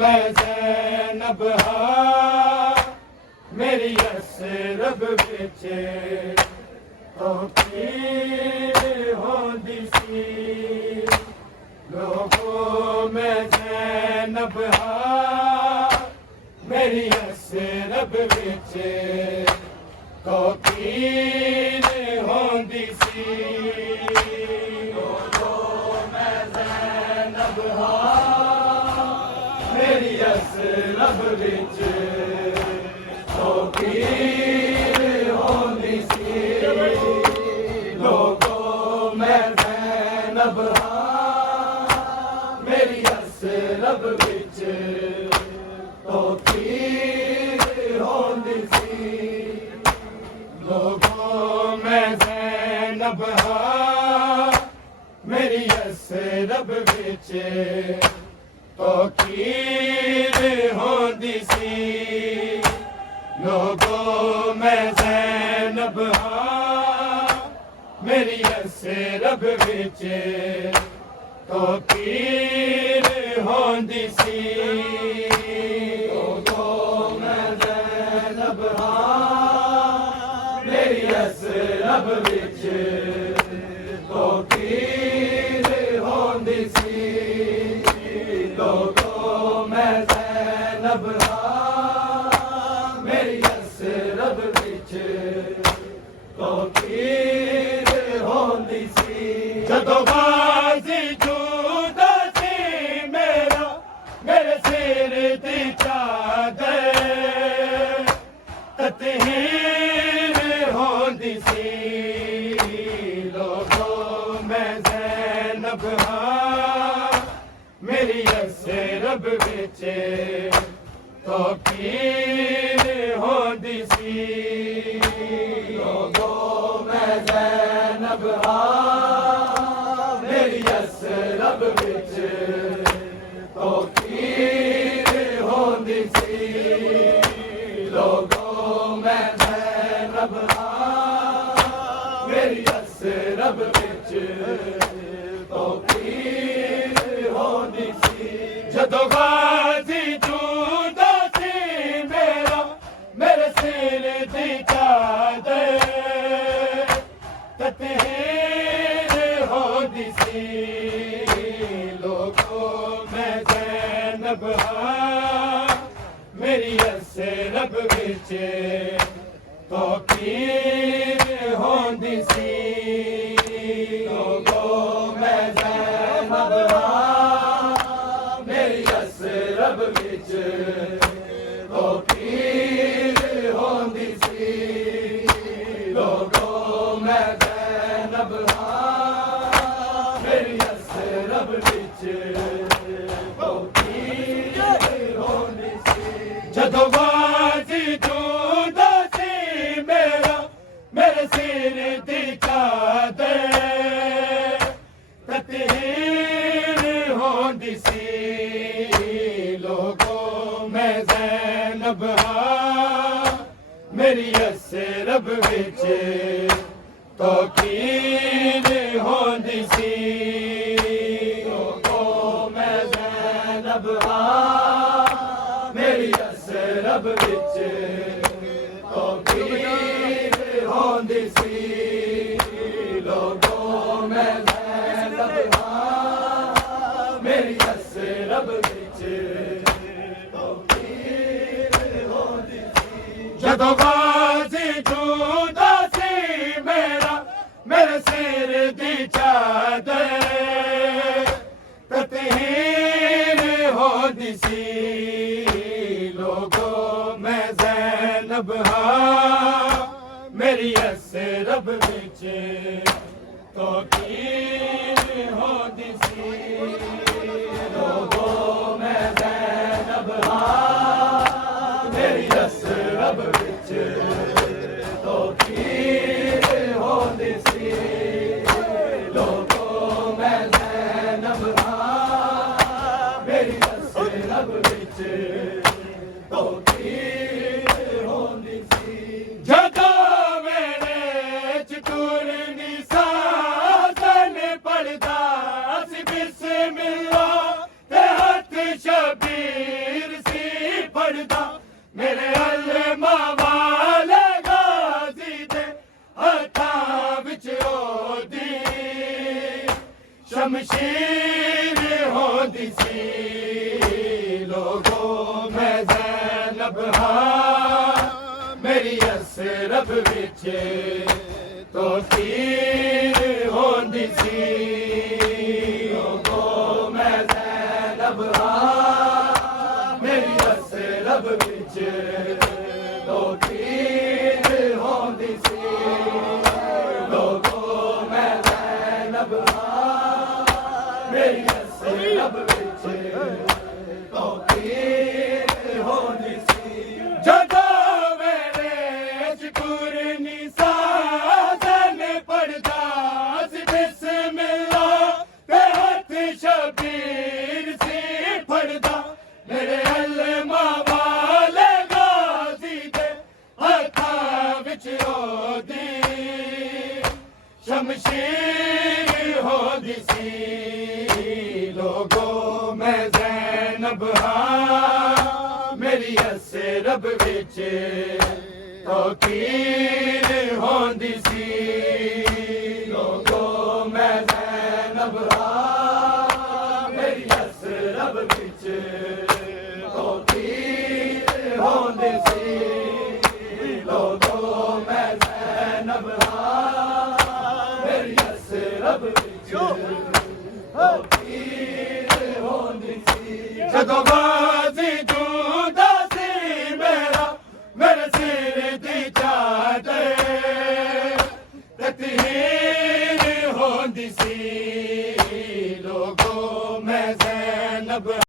मैं ज़ैनब मेरी यसरब विच तौकीर होंदी सी लोगों मैं ज़ैनब मेरी यसरब विच तौकीर होंदी सी लोगों मैं ज़ैनब मेरी यसरब विच तौकीर होंदी सी लोगों मैं ज़ैनब मेरी यसरब विच तौकीर होंदी सी लोगों मैं ज़ैनब मेरी यसरब विच तौकीर होंदी सी लोगों मैं ज़ैनब मेरी यसरब विच तौकीर होंदी सी लोगों मैं ज़ैनब मेरी यसरब विच तौकीर होंदी सी लोगों मैं ज़ैनब मेरी यसरब विच तौकीर होंदी सी जदों गाज़ी जूदा सी मेरा मेरे सिर दी चादर तत्हीर होंदी सी लोगों मैं ज़ैनब मेरी यसरब विच तौकीर होंदी सी लोगों मैं ज़ैनब मेरी यसरब विच तौकीर होंदी सी लोगों मैं ज़ैनब मेरी यसरब विच तौकीर होंदी सी जदों गाज़ी जूदा सी मेरा मेरे सिर दी चादर तत्हीर होंदी सी लोगों मैं ज़ैनब मेरी यसरब विच तौकीर होंदी सी लोगों मैं ज़ैनब मेरी यसरब विच तौकीर होंदी सी लोगों मैं ज़ैनब मेरी यसरब विच तौकीर होंदी सी जदों गाज़ी जूदा सी मेरा मेरे सिर दी चादर तत्हीर होंदी सी लोगों मैं ज़ैनब मेरी यसरब विच तौकीर होंदी सी लोगों मैं ज़ैनब मेरी यसरब विच तौकीर होंदी सी लोगों मैं ज़ैनब मेरी यसरब विच तौकीर होंदी सी जदों गाज़ी जूदा सी मेरा मेरे सिर दी चादर तत्हीर होंदी सी लोगों मैं ज़ैनब मेरी यसरब विच तौकीर होंदी सी लोगों मैं ज़ैनब मेरी यसरब विच तौकीर होंदी सी लोगों मैं ज़ैनब मेरी यसरब विच तौकीर होंदी सी जदों मेरे च टुरनी साज़न पढ़दा सी बिस्मिल्लाह ते हथ शबीर ਪੜਦਾ ਮੇਰੇ ਅਲਮਾ ਵਾਲੇ ਗਾਜ਼ੀ ਦੇ ਹੱਥਾਂ ਵਿੱਚ ਉਹਦੀ ਸ਼ਮਸ਼ੀਰ ਹੁੰਦੀ ਸੀ ਲੋਗੋ ਮੈਂ ਜ਼ੈਨਬ ਹਾਂ ਮੇਰੀ ਅਸਰਬ ਵਿੱਚ ਤੋਕੀਰ ਹੁੰਦੀ ਸੀ ਲੋਗੋ ਮੈਂ ਜ਼ੈਨਬ ਹਾਂ ਮੇਰੀ ਅਸਰਬ ਵਿੱਚ ਤੋਕੀਰ ਹੁੰਦੀ ਸੀ ਲੋਗੋ ਮੈਂ ਜ਼ੈਨਬ ਹਾਂ ਮੇਰੀ ਅਸਰਬ ਵਿੱਚ ਤੋਕੀਰ ਹੁੰਦੀ ਸੀ ਜਦੋਂ ਮੇਰੇ ਚ ਕੁਰਨੀ ਸਾਜ਼ਨ ਪੜਦਾ ਸੀ ਬਿਸਮਿਲ੍ਲਾ ਤੇ ਹੱਥ ਸ਼ਬੀਰ ਸੀ ਫੜਦਾ ਮੇਰੇ ਅਲਮਾ ਵਾਲੇ ਗਾਜ਼ੀ ਦੇ ਹੱਥਾਂ ਵਿੱਚ ਉਹਦੀ ਸ਼ਮਸ਼ੀਰ ਹੁੰਦੀ ਸੀ ਲੋਗੋ ਮੈਂ ਜ਼ੈਨਬ ਹਾਂ ਮੇਰੀ ਅਸਰਬ ਵਿੱਚ ਤੋਕੀਰ ਹੁੰਦੀ ਸੀ ਲੋਗੋ ਮੈਂ ਜ਼ੈਨਬ ਹਾਂ ਮੇਰੀ ਅਸਰਬ ਵਿੱਚ ਤੋਕੀਰ ਹੁੰਦੀ ਸੀ ਲੋਗੋ ਮੈਂ ਜ਼ੈਨਬ ਹਾਂ ਮੇਰੀ ਅਸਰਬ ਵਿੱਚ ਤੋਕੀਰ ਹੁੰਦੀ ਸੀ ਜਦੋਂ